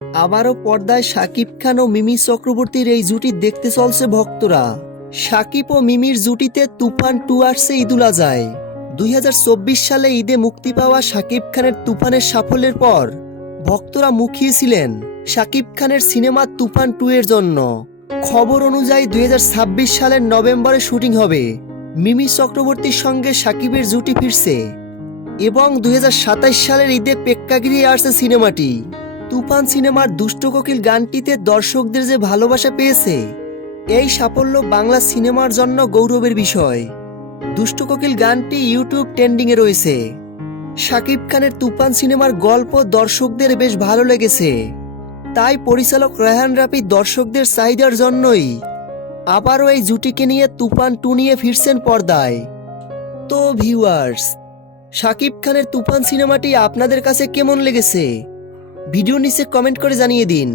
আবারও পর্দায় শাকিব খান ও মিমি চক্রবর্তীর এই জুটি দেখতে চলছে ভক্তরা। শাকিব ও মিমির জুটিতে তুফান 2 আসছে ঈদুল আজহায়। 2024 সালে ঈদে মুক্তি পাওয়া শাকিব খানের তুফানের সাফল্যের পর ভক্তরা মুখিয়েছিলেন শাকিব খানের সিনেমা তুফান 2 এর জন্য। খবর অনুযায়ী 2026 সালের নভেম্বরে শুটিং হবে। মিমি চক্রবর্তীর সঙ্গে শাকিবের জুটি ফিরছে এবং 2027 সালের ঈদে প্রেক্ষাগৃহে আসছে সিনেমাটি। তুফান সিনেমার দুষ্ট কোকিল গানটিতে দর্শকদের যে ভালোবাসা পেয়েছে, এই সাফল্য বাংলা সিনেমার জন্য গৌরবের বিষয়। দুষ্ট কোকিল গানটি ইউটিউব ট্রেন্ডিংয়ে রয়েছে। শাকিব খানের তুফান সিনেমার গল্প দর্শকদের বেশ ভালো লেগেছে, তাই পরিচালক রায়হান রাফি দর্শকদের চাহিদার জন্যই আবারও এই জুটিকে নিয়ে তুফান 2 নিয়ে ফিরছেন পর্দায়। তো ভিউয়ার্স, শাকিব খানের তুফান সিনেমাটি আপনাদের কাছে কেমন লেগেছে? ভিডিও নিচে কমেন্ট করে জানিয়ে দিন।